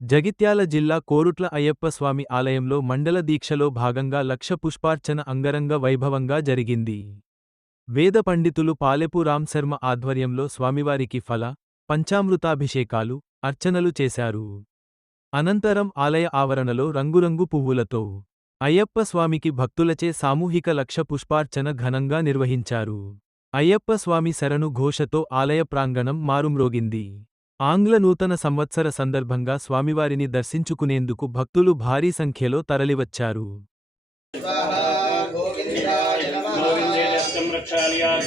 జగిత్యాల జిల్లా కోరుట్ల అయ్యప్ప స్వామి ఆలయంలో మండల దీక్షలో భాగంగా లక్ష పుష్పార్చన అంగరంగ వైభవంగా జరిగింది. వేద పండితులు పాలెపు రాంశర్మ ఆధ్వర్యంలో స్వామివారికి ఫల, పంచామృతాభిషేకాలు, అర్చనలు చేశారు. అనంతరం ఆలయ ఆవరణలో రంగురంగు పువ్వులతో అయ్యప్ప స్వామికి భక్తులచే సామూహిక లక్ష పుష్పార్చన ఘనంగా నిర్వహించారు. అయ్యప్ప స్వామి శరణు ఘోషతో ఆలయ ప్రాంగణం మారుమ్రోగింది. ఆంగ్ల నూతన సంవత్సర సందర్భంగా స్వామివారిని దర్శించుకునేందుకు భక్తులు భారీ సంఖ్యలో తరలివచ్చారు.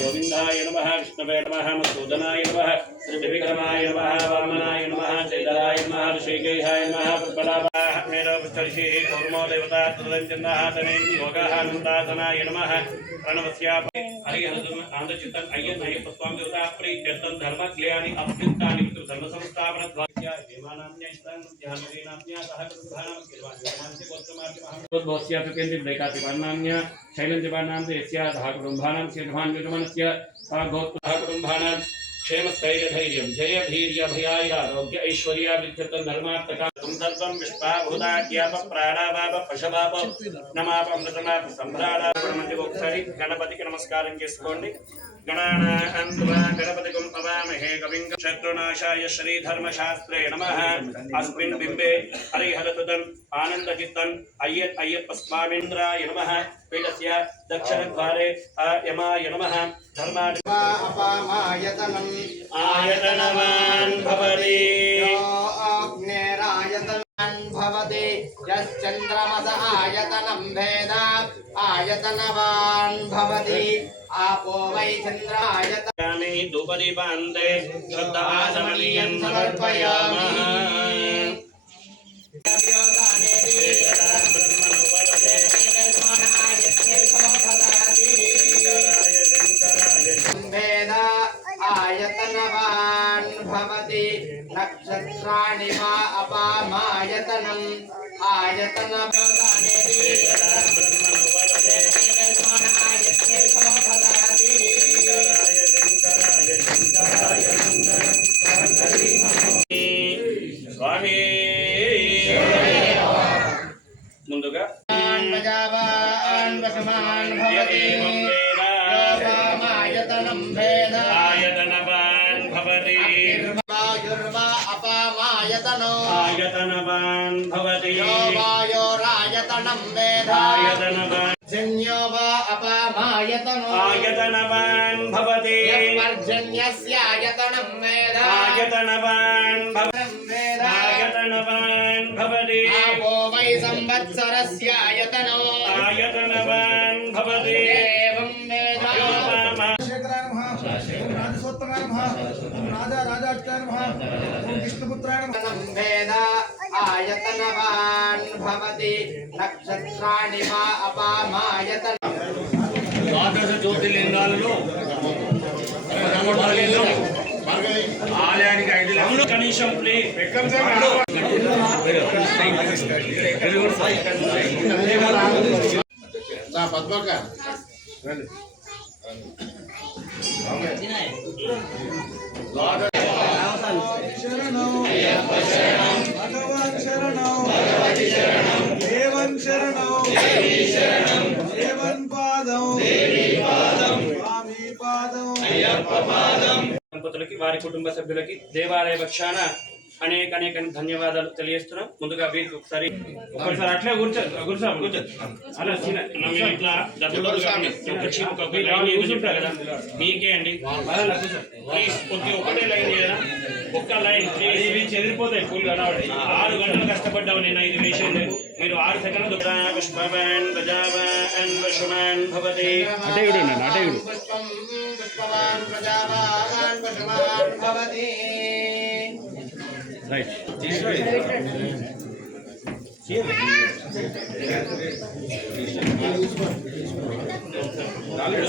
గోవిందాయ నమః విష్ణవే నమః మధుసూదనాయ నమః త్రివిక్రమాయ నమః వామనాయ నమః చైతన్యాయ నమః ఋషికేశాయ నమః పుష్పలాభాః మేధోపస్థర్షి కూర్మో దేవతా తదంజన్నః తనేమి యోగాః నందాసనాయ నమః ప్రణవస్యాపి హరిహరదం ఆందచిత్తం అయ్యప్ప స్వామి దేవతా ప్రీత్యర్థం ధర్మక్లేయాని అభ్యుక్తాని పితృ ధర్మ సంస్థాపన ద్వార్య దేవానామ్యైస్తాం ధ్యానవేనామ్య సహకృతానాం కిర్వాణ్యమాంసి గోత్రమార్గ మహోద్భవస్యాపి కేంద్రం రేఖాతివర్ణామ్య శైలంజవానాం దేస్యా సహకుటుంబానాం సిద్ధమాన్వితమనస్య గోత్రకుటుంబానాం क्षेमस्थैर्यधैर्यं जयधीर्यभयायारोग्य ऐश्वर्याभित्यर्थं धर्मार्थकां सर्वं विश्वाभूताद्याप प्राणावाप पशवाप नमापमृतमाप सम्भ्राणापमन्ति ఒకసారి గణపతికి నమస్కారం చేసుకోండి. गणपतिगुं अवामहे कविं शत्रुनाशाय श्रीधर्मशास्त्रे नमः। अस्मिन् बिम्बे हरिहरसुतं आनन्दचित्तं अय्यप्पस्वामीन्द्राय नमः। पीठस्य दक्षिणद्वारे यमाय नमः। धर्मापामायतनम् आयतनवान् भवति भवति यश्चन्द्रमस आयतनं भेद आयतनवान् भवति आपो वै चन्द्रायतनानि धूपदीपान्ते श्रद्धासमनीयं समर्पयामः। आयतनवान् भवति नक्षत्राणि वा अपामायतनम् आयतनवादाने स्वामी ముందుగా प्रजावान् वशमान् भवति आयतनं भेद आयतनवान् भवति वायुर्वा अपामायतनो आयतनवान् भवति वायोरायतनं वेद आयतनवान् जन्यो वा अपामायतनो आयतनवान् भवति पर्जन्यस्यायतनं वेद आयतनवान् भवति वेद आयतनवान् भवति आपो वै संवत्सरस्यायतनो आयतनवान् भवति एवं वेद आयतनवान् भवति नक्षत्राणि वा अपामायतनम् ద్వాదశ జ్యోతిర్లింగాలలో ఆలయానికి 5 లక్షలు కనీసం పద్మక శరణం భగవాన్ శరణం దేవన్ శరణం దేవన్ పాదం స్వామి పాదం దంపతులకి వారి కుటుంబ సభ్యులకి దేవాలయ పక్షాన అనేక ధన్యవాదాలు తెలియజేస్తున్నాం. ముందుగా వీరికి ఒకసారి అట్లే కూర్చో అలా ఇట్లా మీకే అండి ప్లీజ్ ఒకటే లైన్ చేయరా, ఒక్క లైన్ ప్లీజ్. ఇవి చెదిరిపోతాయి ఫుల్ కనబడి. 6 గంటలు కష్టపడ్డావు నేను, ఇది విషయం లేదు. మీరు 6 సెకండ్లు పుష్పవాన్ ప్రజావాన్ పశుమాన్ భవతి పుష్పవాన్ ప్రజావాన్ పశుమాన్ భవతి రైట్.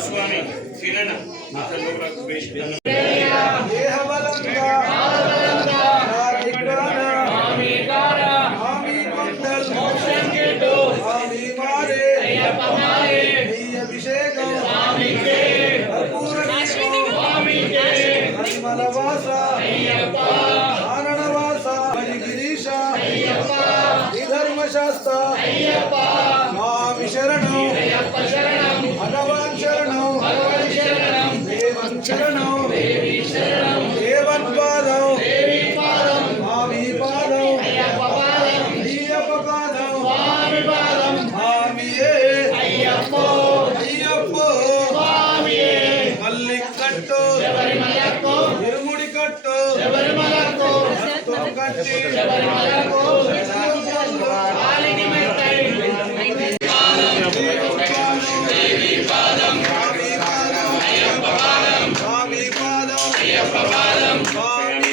స్వామి కిరణ్ దేహబలంగా హామీ మండల్ హామీ మారే నీ అభిషేకం కర్పూర నిర్మలవాస ఆననవాస గిరీశ ధర్మశాస్త్ర స్వామి శరణం భగవాన్ శరణం దేవన్ శరణం దేవన్ పాదం స్వామి పాదం అయ్యప్ప పాదం స్వామియే అయ్యప్పో మల్లికట్టు ఇరుముడి కట్టు రక్తం కట్టి స్వామి పాదం స్వామి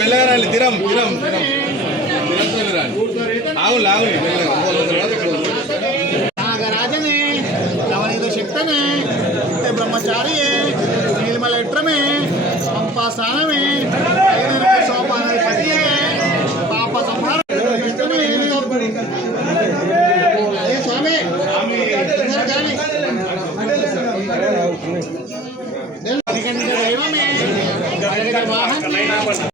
మెల్లగా రండి తిరం ఆవులు नागराजने नवनीत शक्तने ब्रह्मचारी नीलमल में पंपास्थान में सोपानाधिपति पाप संहार स्वामी दैव में वाहन